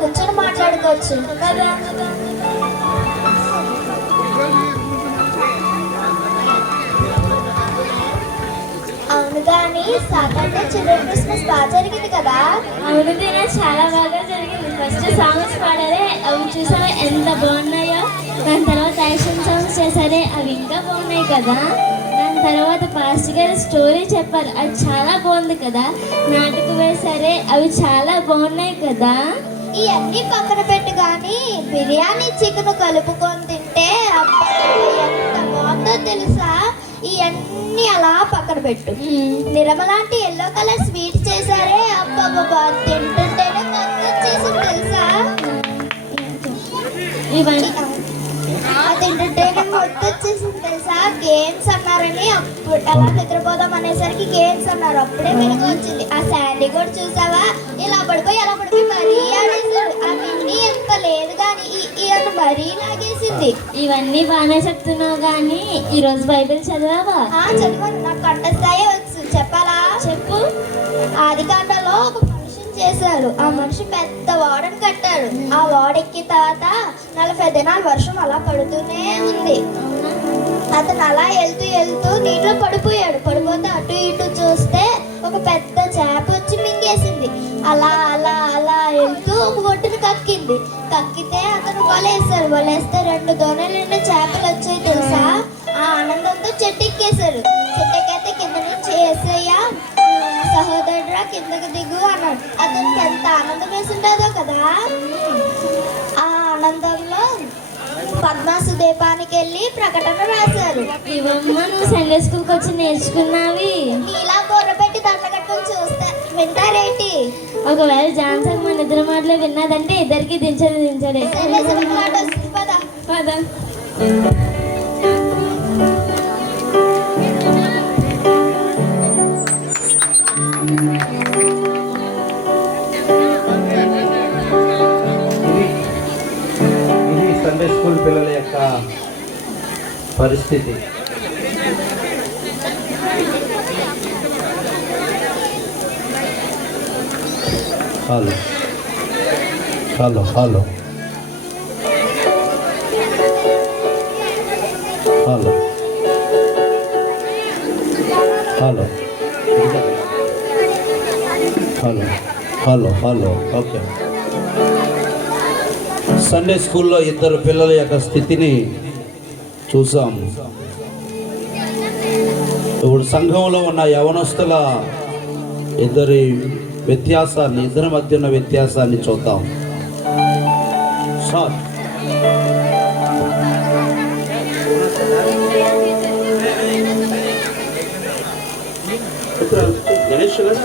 కూర్చొని మాట్లాడుకోవచ్చు కదా. అవును కానీ సాటర్డే చిల్డ్రన్ క్రిస్మస్ బాగా జరిగింది కదా. అవును దీని చాలా బాగా జరిగింది. ఫస్ట్ సాంగ్స్ పాడారే, అవి చూసారా ఎంత బాగున్నాయో. దాని తర్వాత యాక్షన్ సాంగ్స్ చేశారే, అవి ఇంకా బాగున్నాయి కదా. దాని తర్వాత పాస్టర్ గారు స్టోరీ చెప్పారు, అది చాలా బాగుంది కదా. నాటకం వేశారే, అవి చాలా బాగున్నాయి కదా. ఇవన్నీ పక్కన పెట్టు కానీ బిర్యానీ చికెన్ కలుపుకొని తింటే ఎంత బాగుందో తెలుసా. ఇవన్నీ అలా పక్కన పెట్టు. నిర్మలాంటి ఎల్లో కలర్ స్వీట్ చేశారే, అబ్బా తింటుంటేనే వచ్చేసింది తెలుసా. తింటుంటేనే వచ్చేసింది తెలుసా. గేమ్స్ అన్నారని అప్పుడు అలా నిద్రపోదాం అనేసరికి గేమ్స్ అన్నారు, అప్పుడే వెనుక వచ్చింది. ఆ శాండీ కూడా చూసావా, ఇలా పడిపోయి అలా పడిపోయి మరీ ఆడేసాడు. అవన్నీ ఎంత లేదు కానీ ఈయన మరీ లాగేసింది. ఇవన్నీ బాగానే చెప్తున్నావు కానీ ఈరోజు బైబిల్ చదివావా? చదివాను, నాకు కంఠస్థాయి వచ్చు. చెప్పాలా? చెప్పు. ఆదికాండలో ఒక మనిషిని చేశారు. ఆ మనిషి పెద్ద వాడని కట్టాడు. ఆ వాడెక్కిన తర్వాత 40 దినాలు వర్షం అలా పడుతూనే ఉంది. అతను అలా వెళ్తూ వెళ్తూ నీటిలో పడిపోయాడు. పడిపోతే అటు ఇటు చూస్తే ఒక పెద్ద చేప వచ్చి మింగేసింది. అలా అలా అలా వెళ్తూ ఒక ఒడ్డును కక్కింది. కక్కితే అతను వలేశారు. వలేస్తే 2 దోణలు నిండా చేపలు వచ్చాయి తెలుసా. ఆ ఆనందంతో చెట్టెక్కేశారు. చెట్టెక్కితే కింద నుంచి యేసయ్యా సహోదరుడా కిందకు దిగు అన్నాడు. అతనికి ఎంత ఆనందం వేసి ఉండదో కదా. ఆ ఆనందంలో పద్మాసు దీపానికి వెళ్ళి ప్రకటన రాశారు. ఇవమ్మ నువ్వు సండే స్కూల్కి వచ్చి నేర్చుకున్నావి. ఇలా బొర్ర పెట్టి దండ కట్టుకొని చూస్తే వింటారేంటి? ఒకవేళ జాన్సన్ మన ఇద్దరు మాటలు విన్నదంటే ఇద్దరికి దించడే. మాట వస్తుంది పద పద. సండే స్కూల్ పిల్లల యొక్క పరిస్థితి. Hello hello hello hello hello hello hello hello okay. Sunday స్కూల్లో ఇద్దరు పిల్లల యొక్క స్థితిని చూసాం. ఇప్పుడు సంఘంలో ఉన్న యవనస్తుల ఇద్దరి మధ్య ఉన్న వ్యత్యాసాన్ని చూద్దాం. సార్ గణేష్ కదా.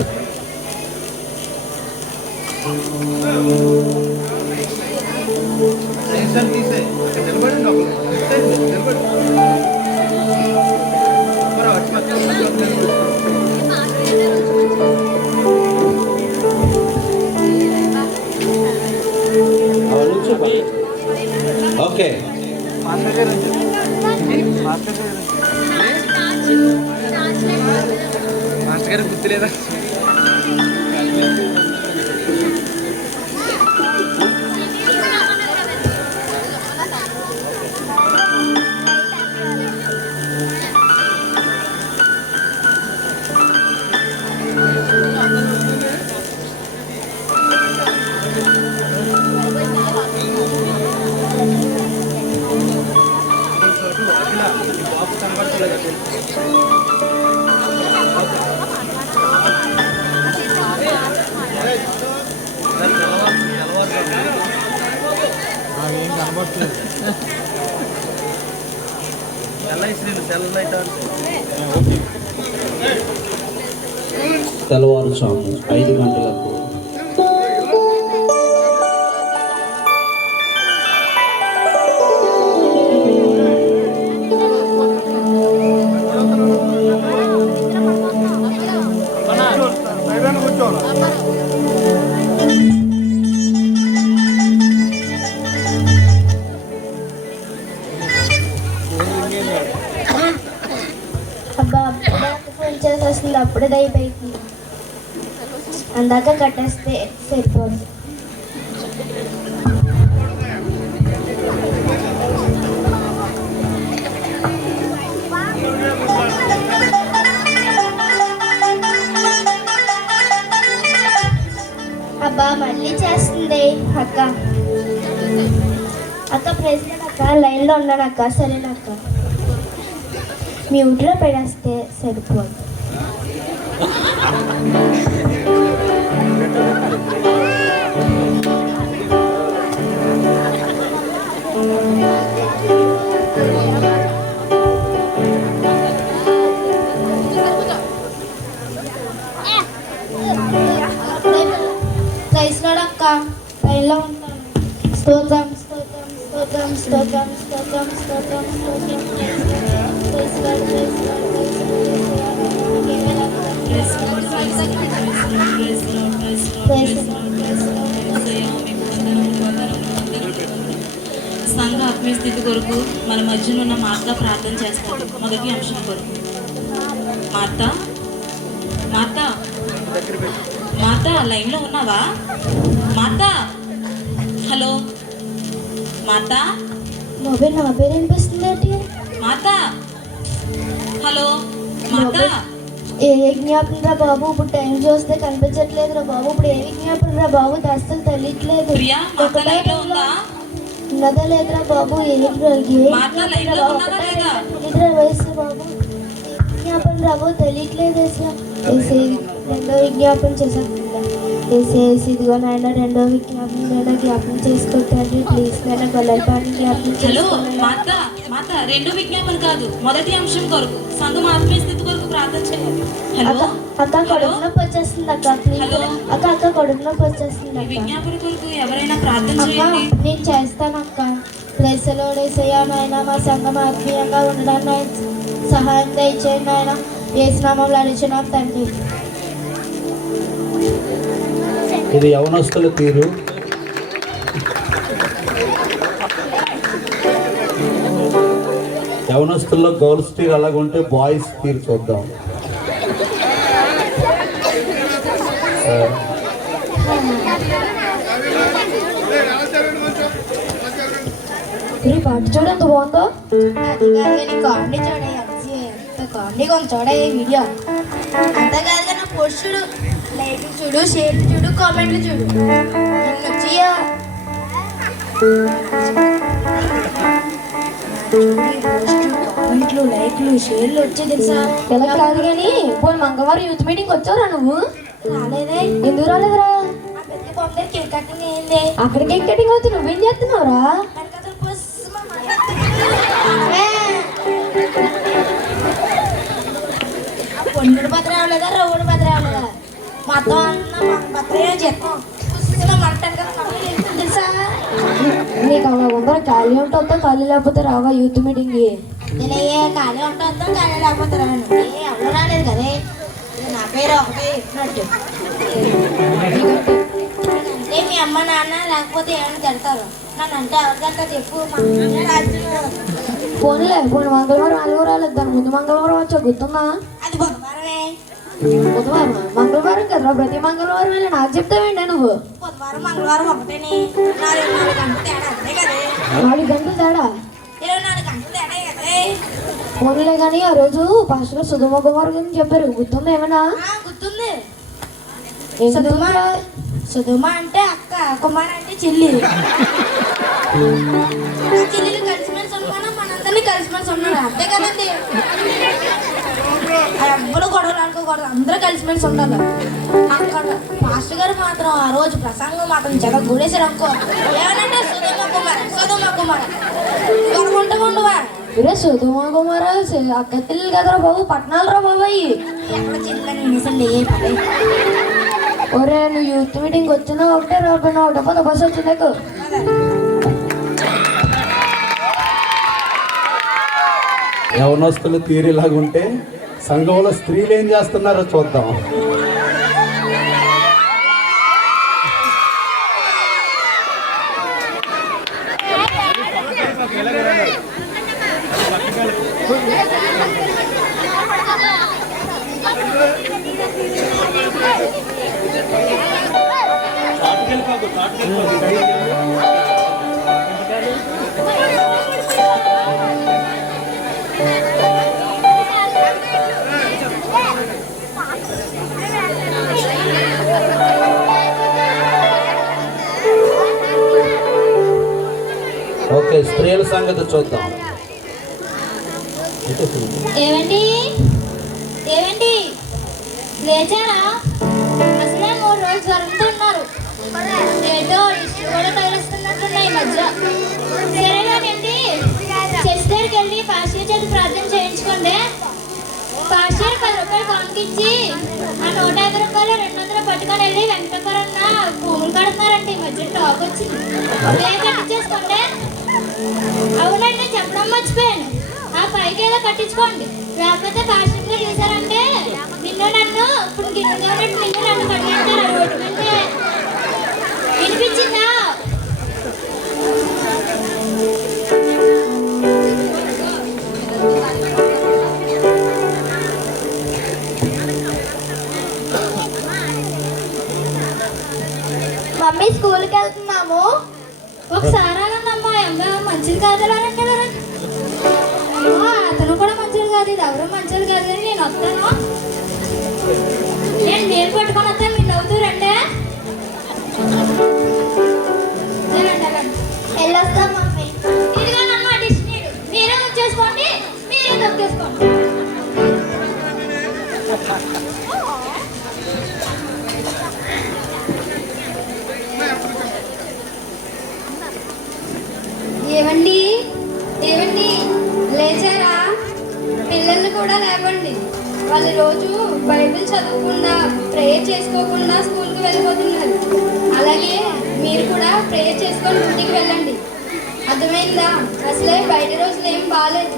ఓకే గుర్తులేదా? తెల్లవారుజాము 5 గంటలకు అబ్బా అప్పుడే ఫోన్ చేసేస్తుంది, అప్పుడే అయిపోయింది. అందాక కట్టేస్తే సరిపోదు. అబ్బా మళ్ళీ చేస్తుంది అక్క. అక్క ప్రెసిడెంట్ అక్క, లైన్లో ఉన్నాను అక్క. సరేనక్క, మ్యూట్లో పెడేస్తే సరిపోదు. ప్రైస్లాడక్క, లైన్లో ఉంటాను. స్తోత్రం స్తోత్రం స్తోత్రం స్తోత్రం స్తోత్రం స్తోత్రం స్తోత్రం. సంఘ ఆత్మీయ స్థితి కొరకు మన మధ్యలో ఉన్న మార్త ప్రార్థన చేస్తాడు. మొదటి అంశం కొరకు మార్త మార్త మార్త లైన్లో ఉన్నావా? మార్త, హలో మార్త, మొబైల్ నా పేరు వినిపిస్తుంది ఏంటి? Martha, hello Martha. ఏ విజ్ఞాపన రా బాబు, ఇప్పుడు టైం చూస్తే కనిపించట్లేదు రా బాబు. ఇప్పుడు ఏ విజ్ఞాపన రా బాబు, అస్సలు తెలియట్లేదు. ప్రియా, మార్త లైన్లో ఉందా? ఉన్నదా లేదురా బాబు. మార్త లైన్లో ఉన్నావా లేదా? తెలియదురా వయసు బాబు. విజ్ఞాపన రాబో తెలియట్లేదు. వేసే రెండో విజ్ఞాపన చేశాను. వేసేసి ఇదిగో నాయన రెండో విజ్ఞాపన నేను జ్ఞాపనం చేసుకోండి ప్లీజ్. నేను గొల్లపాన్ని జ్ఞాపనం హలో చేసుకోండి. మార్త, మార్త రెండో విజ్ఞాపన కాదు, మొదటి అంశం కొరకు సంఘం ఆత్మీయ స్థితి కొరకు ప్రార్థన చేయాలి. హలో అక్క కడుపు నొప్పి వచ్చేస్తుంది అక్క. Please hello. అక్క కడుపు నొప్పి వచ్చేస్తుంది ఈ అక్క. విజ్ఞాపన కొరకు ఎవరైనా ప్రార్థన అక్క చేయండి. నేను చేస్తాను అక్క. ప్లేస్లో డేసయ్యా నాయన, మా సంఘం ఆత్మీయంగా ఉండడానికి ఆయన సహాయం దయచేయండి ఆయన. ఏసునామంలో అడిచినాం తండ్రి. ఇది యవనస్తుల తీరు. యవనస్తుల్లో గర్ల్స్ తీరు అలాగుంటే బాయ్స్ తీరు చూద్దాం. ఈ పాట చూడ ఎంత బాగుందో. అది కాదుగా నీ కామెడీ చూడయ్యా, ఎంత కామెడీగా ఉంది చూడయ్యా వీడియో. అంతా కాదుగా నా పోస్ట్ చూడు, లైక్ చూడు, షేర్ చూడు, కామెంట్లు చూడు. నిన్ను వచ్చియా కామెంట్లు, లైక్లు, షేర్లు వచ్చే తెలుసా? ఎలా కాదు కానీ పోయి మంగళవారం యూత్ మీటింగ్ వచ్చావురా నువ్వు? రాలేదే. ఎందుకు రాలేదురా? కేక్ కటింగ్ అయింది. అక్కడ కేక్ కటింగ్ అవుతుంది, నువ్వేం చేస్తున్నావురా? పొన్నుడు పత్ర అవ్వలేదా, రవ్వుడు పత్ర అవ్వలేదా? మొత్తం అన్న పత్ర చెప్తాం తెలుసా? నీకు అలా ఉందా? ఖాళీ ఉంటుందా? ఖాళీ లేకపోతే రావా యూత్ మీటింగ్? నేనయ్యే ఖాళీ ఉంటుందా? ఖాళీ లేకపోతే రాను. ఎవరు రాలేదు కదే, నా పేరు ఒకటే చెప్పినట్టు. అంటే మీ అమ్మ నాన్న లేకపోతే ఏమైనా తిడతారు. నన్ను అంటే ఎవరు తిడతారు చెప్పు? పోన్లే, పోనీ మంగళవారం రాలేదు, దాని ముందు మంగళవారం వచ్చా గుర్తుందా? అది బుధవారమే. బుధవారం మంగళవారం కదరా, ప్రతి మంగళవారం వెళ్ళి నాకు చెప్తావేంటి నువ్వు? బుధవారం మంగళవారం ఒకటేనే, 4 గంటలు తేడా అంతే కదే. 4 గంటలు తేడా? 24 గంటలు తేడా కదే. పోన్లే కానీ ఆ రోజు పాస్టర్ సుధుమ కుమార్ గురించి చెప్పారు, గుర్తుందా ఏమన్నా? గుర్తుంది. సుధుమ అంటే అక్క, కుమార్ అంటే చెల్లి. చెల్లెలు కలిసిమెలిసి ఉన్నాను, మనందరినీ కలిసిమెలిసి ఉన్నాడు అంతే కదండి. ఎవ్వరు గొడవలు అనుకోకూడదు, అందరూ కలిసిమెలిసి ఉండాలి. అక్కడ పాస్టర్ గారు మాత్రం ఆ రోజు ప్రసంగం మాత్రం జగ గుడేశారు అనుకో. ఏమనంటే సుధుమ కుమార్ అనుకుంటా ఇరే సుధుమ కుమార్ అక్క చెల్లెలు కదరా బాబు, పట్టణాలు రా బాబాయ్. ఎక్కడ చెల్లని ఏ పడే. ఒరే నువ్వు యూత్ మీటింగ్ వచ్చినా ఒకటే రాబోయినా ఒకటే పద బస్సు వచ్చింది. యవనస్తుల తీరు ఇలాగుంటే సంఘంలో స్త్రీలు ఏం చేస్తున్నారో చూద్దాం. ఓకే, స్త్రీల సంగతి చూద్దాం. ఏమండి ఏమండి లేచారా? అసలే 3 రోజులు జరుగుతున్నారు. ఏదో ఇష్టం కూడా తగిలిస్తున్నట్టున్నాయి ఈ మధ్య. సరే కానండి, చర్చ్ దగ్గరికి వెళ్ళి పాస్టర్ చేతి ప్రార్థన చేయించుకోండి. పాస్టర్ 10 రూపాయలు కానుకిచ్చి ఆ 150 రూపాయలు 200 పట్టుకొని వెళ్ళి వెంకటకరన్న భూములు కడుతున్నారంటే ఈ మధ్య టాక్ వచ్చింది. నేను కట్టించేసుకోండి. అవునండి, చెప్పడం మర్చిపోయాను. ఆ పైకి ఏదో కట్టించుకోండి. లేకపోతే పాస్టర్ గారు చూసారంటే నిన్ను నన్ను ఇప్పుడు గిన్నె నిన్ను నన్ను కడిగేస్తారు రోడ్డు మీద. వినిపించిందా? మమ్మీ స్కూల్కి వెళ్తున్నాము. ఒకసారి అమ్మా అమ్మాయి మంచిది కాదు అంటే అతను కూడా మంచిది కాదు, ఇది ఎవరు మంచిది కాదు అని నేను వస్తాను. నేను నీరు పట్టుకొని వస్తాను, మీరు నవ్వుతూ రండి. వెళ్ళొస్తాం మమ్మీ. ఇదిగా అమ్మ డిష్ నీరు మీరే వచ్చేసుకోండి, మీరే తొక్కేసుకోండి. ఏవండి ఏవండి లేచారా? పిల్లల్ని కూడా లేవండి. వాళ్ళు రోజు బైబిల్ చదవకుండా ప్రేయర్ చేసుకోకుండా స్కూల్కి వెళ్ళిపోతున్నారు. అలాగే మీరు కూడా ప్రేయర్ చేసుకొని డ్యూటీకి వెళ్ళండి. అర్థమైందా? అసలే బయట రోజులు ఏం బాగాలేదు.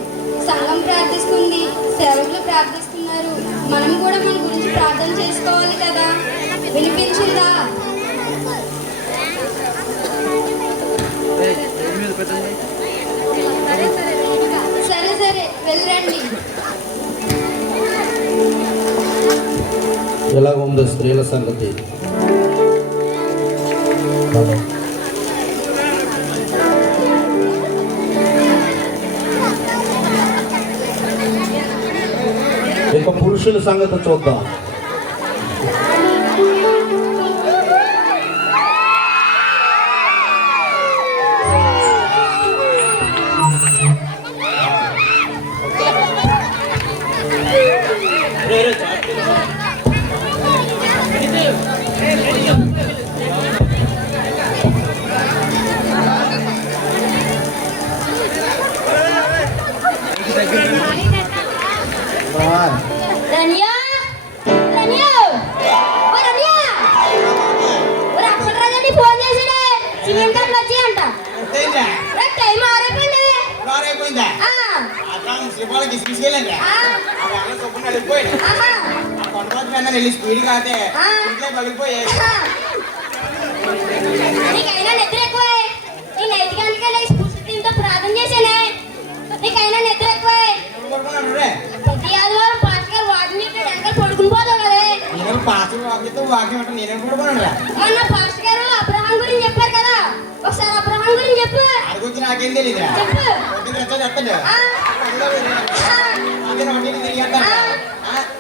సంఘం ప్రార్థిస్తుంది, సేవకులు ప్రార్థిస్తున్నారు. మనం కూడా మన గురించి ప్రార్థన చేసుకోవాలి కదా. వినిపించిందా? సరే సరే వెళ్ళండి. ఎలా ఉంది స్త్రీల సంగతి? ఇక పురుషుల సంగతి చూద్దాం. రన్యా రన్యా ఓ రన్యా ఓ అప్పటిరాజని ఫోన్ చేసిడే సిమెంట్ కట్ వచ్చి అంట. టైం ఆరైపోయింది. నీకైనా నిద్ర ఎక్కువే. నేను 5 గంటలకే స్ఫూర్తితో ప్రార్థన చేశానే. నీకైనా నిద్ర ఎక్కువే. ప్రతి ఆదివారం పాస్టర్ గారు వాకింగ్ చేస్తాడు, వెనకాల పడుకుని పోతావు కదే. మొన్న పాస్టర్ గారు అబ్రహాం గురించి చెప్పారు కదా, ఒకసారి అబ్రహాం గురించి చెప్పు. నాకేం తెలియదు.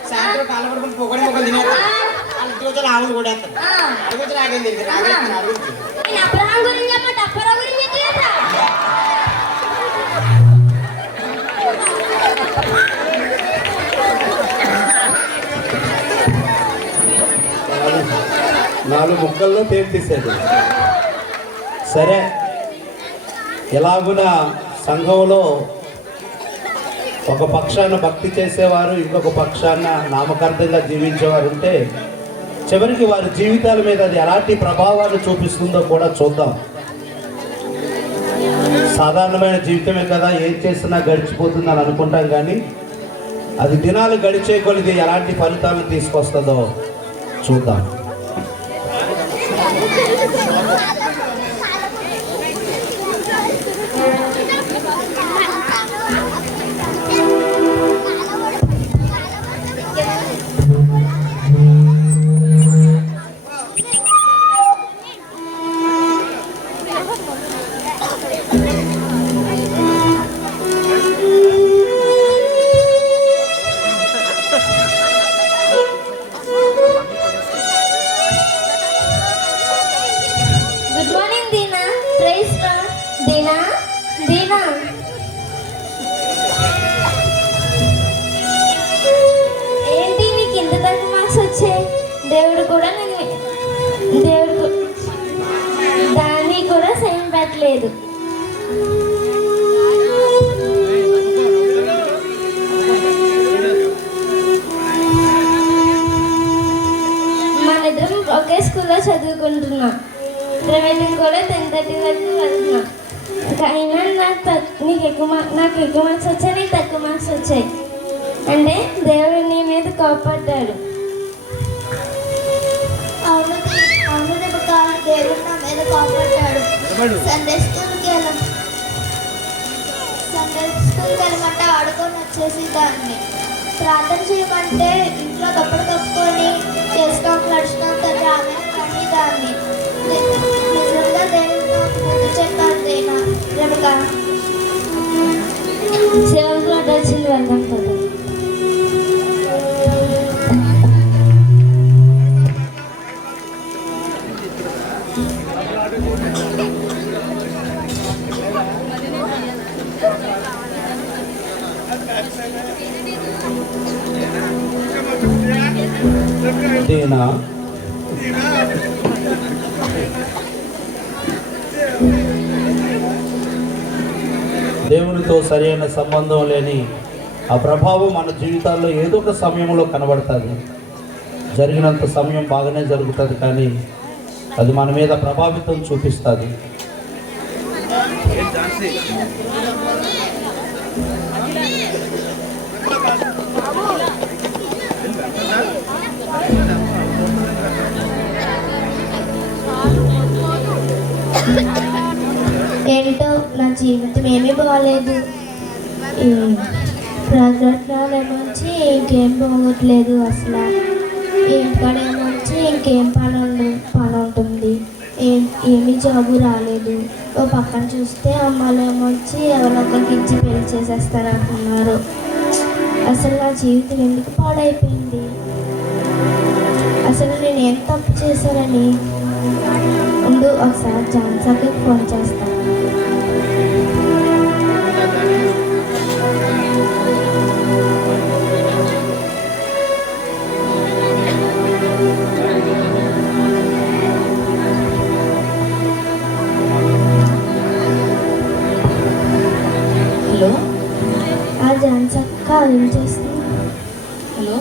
సాయంత్రం కాళ్ళ పడుకుని పోకొని మొక్కలు తినేస్తాను. ఆవులు కూడా అడుగుతుంది నాకేం తెలియదు. నేను అబ్రహాం గురించి చెప్పండి, అప్పరా గురించి చెప్పలేదా? నాలుగు ముక్కల్లో పేరు తీసేది. సరే, ఎలాగున సంఘంలో ఒక పక్షాన భక్తి చేసేవారు, ఇంకొక పక్షాన నామకార్థంగా జీవించేవారు ఉంటే చివరికి వారి జీవితాల మీద అది ఎలాంటి ప్రభావాన్ని చూపిస్తుందో కూడా చూద్దాం. సాధారణమైన జీవితమే కదా, ఏం చేసినా గడిచిపోతుంది అని అనుకుంటాం, కానీ అది దినాలు గడిచే కొలిది ఎలాంటి ఫలితాలను తీసుకొస్తుందో చూద్దాం. వెళ్తున్నా. ప్రైవేట్కి కూడా 10:30 వరకు వెళ్తున్నా. అయినా నాకు ఎక్కువ మార్క్స్ వచ్చాయి, నీకు తక్కువ మార్క్స్ వచ్చాయి అంటే దేవుడు నీ మీద కోపడ్డాడు. అవును అవును రేపు దేవుడు నా మీద కోపడ్డాడు. సండే స్కూల్కి వెళ్ళమంటే ఆడుకొని వచ్చేసి దాన్ని ప్రార్థన చేయమంటే ఇంట్లో కప్పుడు కప్పుకొని చేసుకోక నడుచుకొని ఆమె కానీ దాన్ని నిజంగా దేవుడు నాకు ముందు చెప్పాను దేనా రేపుగా సేవకు వచ్చింది వెళ్దాం కదా. దీనా దేవునితో సరైన సంబంధం లేని ఆ ప్రభావం మన జీవితాల్లో ఏదో ఒక సమయంలో కనబడుతుంది. జరిగినంత సమయం బాగానే జరుగుతుంది, కానీ అది మన మీద ప్రభావితం చూపిస్తుంది. ఏంటో నా జీవితం ఏమీ బాగాలేదు. ప్రయత్నాలేమొచ్చి ఇంకేం బాగోట్లేదు. అసలు ఇంటికాడేమొచ్చి ఇంకేం పని ఉంటుంది. ఏమీ జాబు రాలేదు. ఓ పక్కన చూస్తే అమ్మాయిలు ఏమొచ్చి ఎవరినొక్కరికి ఇచ్చి పెళ్లి చేసేస్తారంటున్నారు. అసలు నా జీవితం ఎందుకు పాడైపోయింది? అసలు నేను ఏం తప్పు చేశానని ముందు ఒకసారి జాన్సాకి ఫోన్ చేస్తాను. హలో ఆ జాన్సక్క ఏం చేస్తుంది? హలో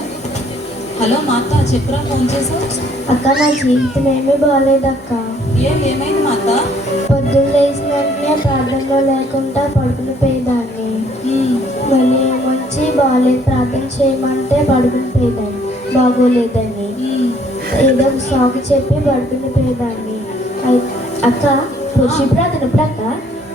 హలో మా అత్త చెప్పురా, ఫోన్ చేసావు? అక్క నా జీవితం ఏమీ బాగాలేదక్క. ఏమైంది మా అత్త? పొద్దున్న లేచిన వెంటనే ప్రార్థనలో లేకుండా పడుకుని పోయేదాన్ని. మళ్ళీ ఏమొచ్చి బాగాలేదు ప్రార్థన చేయమంటే పడుకుని పోయేదాన్ని, బాగోలేదని ఏదో ఒక సాగు చెప్పి పడుకుని పోయేదాన్ని. అక్క పురుష ప్రార్థన ఇప్పుడు అక్క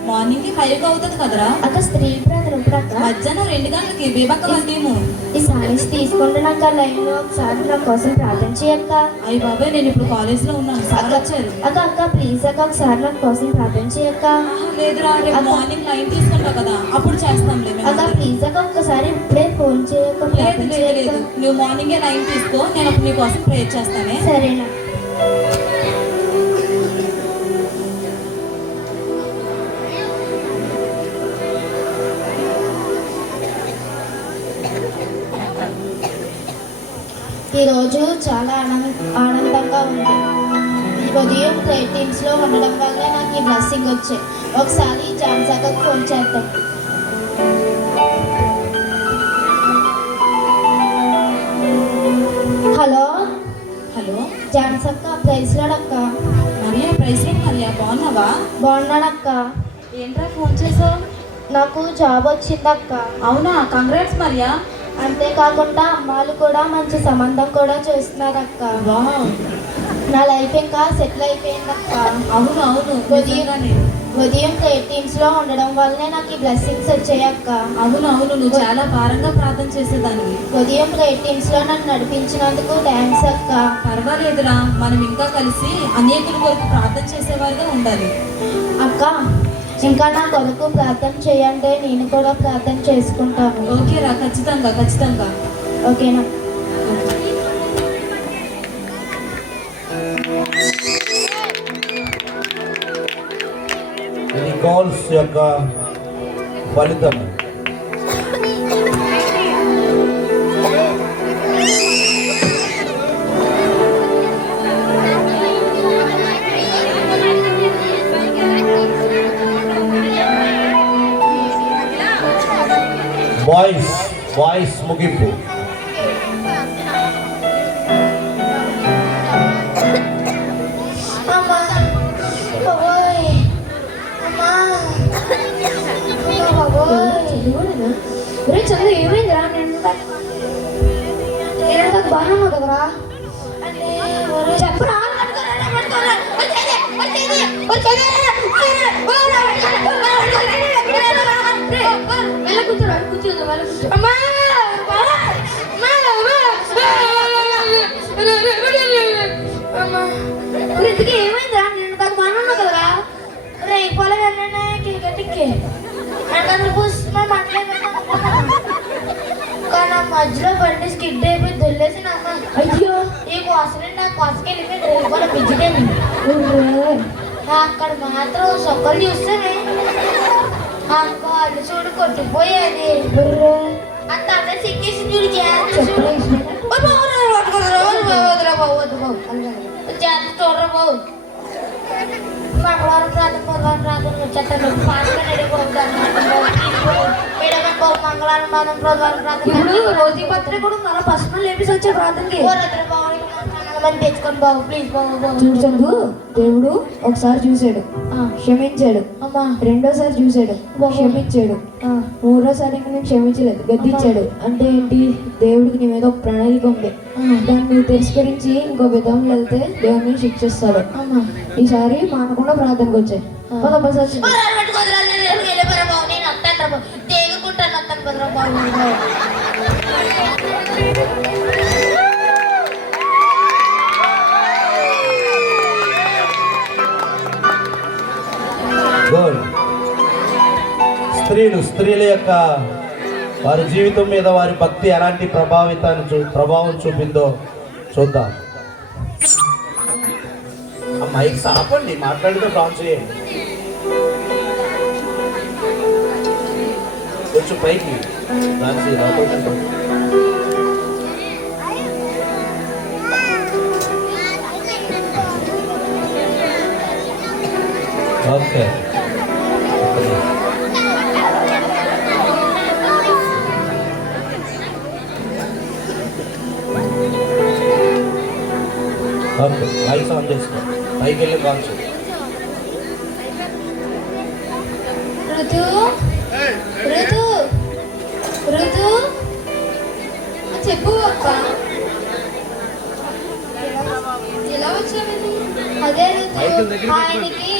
మార్నింగ్ 5 అవుతుంది కదరా. అక్క స్త్రీ ప్రార్థన ఇప్పుడు అక్క మధ్యాహ్నం 2 గంటలకి బేబక్క వంటేమో. ఈ సారీస్ తీసుకుంటే నాకు ఆ లైన్లో ఒకసారి నా కోసం ప్రార్థన చేయక్క. అయ్యి బాబాయ్, నేను ఇప్పుడు కాలేజ్లో ఉన్నాను, సార్ వచ్చారు. అక్క ప్లీజ్ అక్క ఒకసారి నా కోసం ప్రార్థన చేయక్క. లేదురా, రేపు మార్నింగ్ లైన్ తీసుకుంటావు కదా, అప్పుడు చేస్తాంలే. అక్క ప్లీజ్ అక్క ఒక్కసారి ఇప్పుడే ఫోన్ చేయక్క, లేదు ప్రార్థన లేదు లేదు, చేయక్క. నువ్వు మార్నింగే లైన్ తీసుకో, నేను అప్పుడు నీ కోసం ప్రేయర్ చేస్తానే. సరేనా? ఈరోజు చాలా ఆనందంగా ఉంది. ఈ ఉదయం ప్రేయర్ టీమ్స్లో ఉండడం వల్ల నాకు ఈ బ్లెస్సింగ్ వచ్చాయి. ఒకసారి జాన్సాకకు ఫోన్ చేద్దాం. హలో హలో జాన్సక్క, ప్రైజ్లాడక్క. మరియా, ప్రైజ్ లార్డ్ మరియా, బాగున్నావా? బాగున్నానక్క. ఏంట్రా ఫోన్ చేసావు? నాకు జాబ్ వచ్చిందక్క. అవునా, కంగ్రాట్స్ మరియా. అంతేకాకుండా అమ్మాయిలు కూడా మంచి సంబంధం కూడా చూస్తున్నారక్క. వావ్, నా లైఫ్ ఇంకా సెటిల్ అయిపోయిందక్క. అవును అవును, నిజంగానే. ఉదయం ప్రేయర్ టీమ్స్లో ఉండడం వల్లనే నాకు ఈ బ్లెస్సింగ్స్ వచ్చాయక్క. అవును అవును, నువ్వు చాలా భారంగా ప్రార్థన చేసేదానివి. ఉదయం ప్రేయర్ టీమ్స్లో నన్ను నడిపించినందుకు థ్యాంక్స్ అక్క. పర్వాలేదురా, మనం ఇంకా కలిసి అనేకుల కొరకు ప్రార్థన చేసేవారుగా ఉండాలి. అక్క ఇంకా నా కొరకు ప్రార్థన చేయండి, నేను కూడా ప్రార్థన చేసుకుంటాను. ఓకేరా, ఖచ్చితంగా ఖచ్చితంగా. ఓకేనా? ఇది కాల్స్ యొక్క ఫలితం. వాయిస్ ముగింపు. అమ్మా ఇది కూడా ఒరే చదువు ఏమైందిరా? నేను బాగా ఉన్నావు కదరా అంటే చెప్పరా ఇంతకీ ఏమైందిరా? నేను కాదు బాగా ఉన్నావు కదరా? రే పొలం వెళ్ళినా గట్టికి కానీ ఆ మధ్యలో బండి స్కిడ్ అయిపోయి దొల్లేసి నమ్మ అయ్యో ఈ కోసనే నా కోసకి వెళ్ళిపోయి రేపు బిజ్జిటేమి అక్కడ మాత్రం సొక్కలు చూస్తేనే వాళ్ళు చూడు కొట్టిపోయేది అంత అదే సిక్కేసి చూడు చూడరా బాబు మంగళవారం ప్రాంతం బుధవారం ప్రాంతం వచ్చేస్తాను పాటలు నడిపోతాను మంగళవారం ప్రాంతం బుధవారం ప్రాంతం రోజు పత్రిక కూడా మన పసుపు లేపేసి వచ్చే ప్రాంతంకి తెచ్చుకోండి బాబు ప్లీజ్ బాబు. చూడు దేవుడు ఒకసారి చూశాడు, క్షమించాడు. అమ్మా రెండోసారి చూశాడు, క్షమించాడు. మూడోసారి ఇంకా నేను క్షమించలేదు, గద్దించాడు. అంటే ఏంటి? దేవుడికి నీ మీద ఒక ప్రణాళిక ఉంది. దాన్ని నువ్వు తిరస్కరించి ఇంకో విధంగా వెళ్తే దేవుడిని శిక్షిస్తాడు. ఈసారి మానకుండా ప్రార్థనకు వచ్చాయి. గుడ్. స్త్రీల యొక్క వారి జీవితం మీద వారి భక్తి ఎలాంటి ప్రభావం చూపిందో చూద్దాం. ఆ మైక్ సాపండి, మాట్లాడితే డ్రాప్ చేయండి. కొంచెం పైకి ఓకే. ఓకే మైక్ ఆన్ చేసుకో, పైకి వెళ్ళి కాల్ చేయి. ఋతు ఋతు ఋతు చెప్పు అక్క, ఎలా వచ్చావని? అదే ఋతు ఆయనకి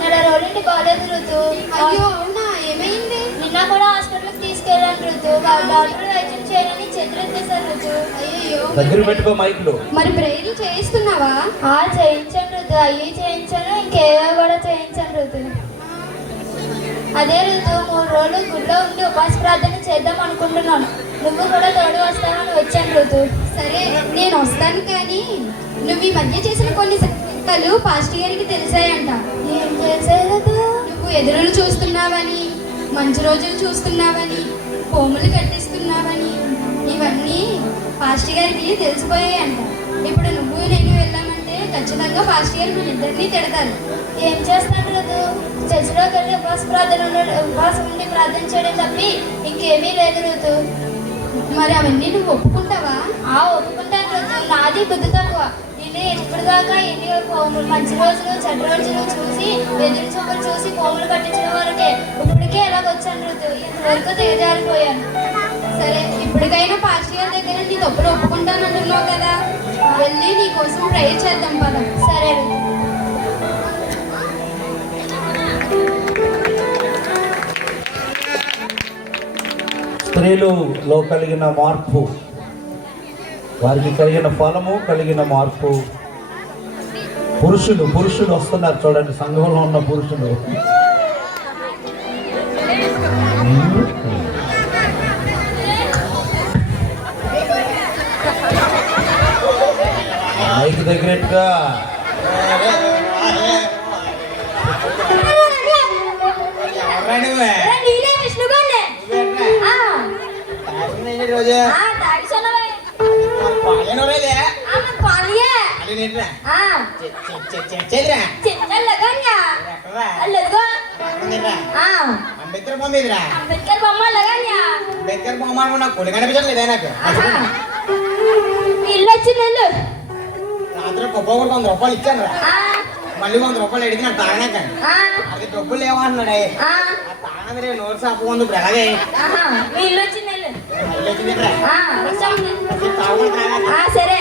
నెల రోజులు కాలేదు ఋతు. అయ్యో అవునా, ఏమైంది? నిన్న కూడా హాస్పిటల్కి తీసుకెళ్ళాను ఋతు. డాక్టర్ వైద్యం చేయాలని చేతులెత్తేసారు ఋతు. అయ్యో దగ్గర పెట్టుకో మైక్లో. మరి ప్రేయర్లు చేయిస్తున్నావా? చేయించాను ఋతు, అయ్యి చేయించాను, ఇంకేవో కూడా చేయించాను ఋతు. అదే ఋతు 3 రోజులు గుడిలో ఉండి ఉపవాస ప్రార్థన చేద్దాం అనుకుంటున్నాను. నువ్వు కూడా తోడు వస్తావని వచ్చాను ఋతు. సరే నేను వస్తాను, కానీ నువ్వు ఈ మధ్య చేసిన కొన్ని సంగతులు పాస్టర్ గారికి తెలిసాయంట. ఏం చేసే ఋతు? నువ్వు ఎదురులు చూస్తున్నావని, మంచి రోజులు చూస్తున్నావని, హోములు కట్టిస్తున్నావని, ఇవన్నీ పాస్టర్ గారికి తెలిసిపోయాయంట. ఇప్పుడు నువ్వు నేను వెళ్ళామంటే ఖచ్చితంగా పాస్టర్ గారు మన ఇద్దరినీ తిడతారు. ఏం చేస్తాను ఋతు? చర్చిలోకి వెళ్ళి ఉపవాసం ఉండి ప్రార్థన చేయడం తప్పి ఇంకేమీ లేదు ఋతు. మరి అవన్నీ నువ్వు ఒప్పుకుంటావా? ఒప్పుకుంటాను ఋతు. నాది బుద్ధి తక్కువ. ఇది ఇప్పటిదాకా ఎన్ని మంచి రోజులు చెడ్డ రోజులు చూసి ఎదురు చూపులు చూసి పోములు కట్టించిన వరకే. ఇప్పటికే ఎలాగొచ్చాను ఋతు. ఇంతవరకు దిగజారిపోయాను. సరే ఇప్పటికైనా పాస్టర్ గారి దగ్గర నీ తప్పులు ఒప్పుకుంటానంటున్నావు కదా, వెళ్ళి నీ కోసం ప్రేయర్ చేద్దాం పద. సరే ఋతు. స్త్రీలలో కలిగిన మార్పు, వారికి కలిగిన ఫలము, కలిగిన మార్పు. పురుషులు వస్తున్నారు చూడండి, సంఘంలో ఉన్న పురుషులు. మైక్ దగ్గరగా అంబేద్కర్ బొమ్మ ఇదిరా. అంబేద్కర్ బొమ్మ నాకు కొడుకు కనిపించట్లేదే. నాకు ఇల్లు వచ్చింది. రాత్రి గొప్ప కూడా 100 రూపాయలు ఇచ్చాను రా. మళ్ళీ 100 రూపాయలు అడిగి నేను తాగనాకండి అది డబ్బులు లేవన్నాడే తాగనదిలే నోరు సాపు ఉంది ఇప్పుడు అలాగే మీ ఇల్లు వచ్చింది వెళ్ళు. మళ్ళీ వచ్చిందిరా. వచ్చాము. తాగకుండా సరే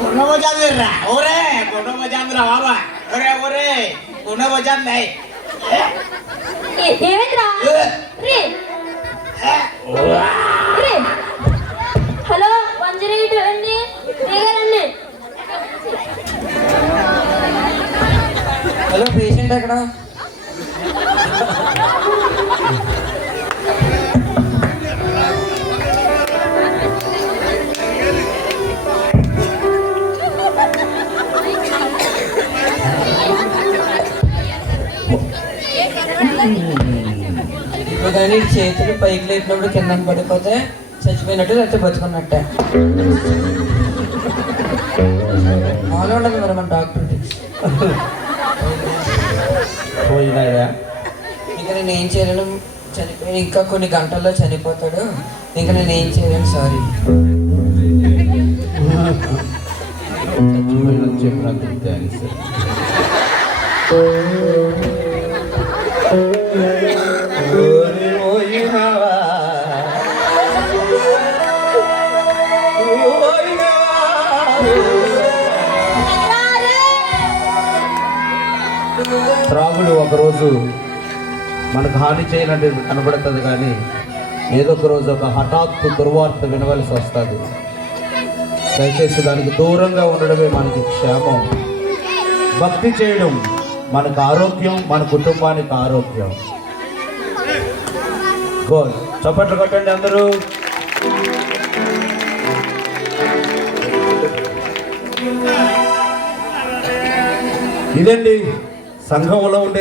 గుండె వచ్చాందిరా ఓరే గుండె వచ్చాందిరా బాబా ఒరే గుండె వచ్చాంది ఏమైందిరా రే రే హలో 108 అండి దిగారండి. హలో పేషెంట్ ఎక్కడ? ఇప్పుడు కానీ చేతులు పైకి లేపినప్పుడు కింద పడిపోతే చచ్చిపోయినట్టు లేకపోతే బతుకున్నట్టే. మాలో ఉండదు మరి మన డాక్టర్ పోయినాయా? ఇంకా నేను ఏం చేయలేను, చనిపోయి ఇంకా కొన్ని గంటల్లో చనిపోతాడు, ఇంకా నేను ఏం చేయలేను, సారీ. చచ్చిపోయినని చెప్పినందుకు థ్యాంక్స్. త్రాగుడు ఒకరోజు మనకు హాని చేయనట్టు కనబడుతుంది, కానీ ఏదో ఒక రోజు ఒక హఠాత్తు దుర్వార్త వినవలసి వస్తుంది. దయచేసి దానికి దూరంగా ఉండడమే మనకి క్షేమం. భక్తి చేయడం మనకు ఆరోగ్యం, మన కుటుంబానికి ఆరోగ్యం. గోల్ చప్పట్లు కొట్టండి అందరూ. ఇదండి సంఘంలో ఉండే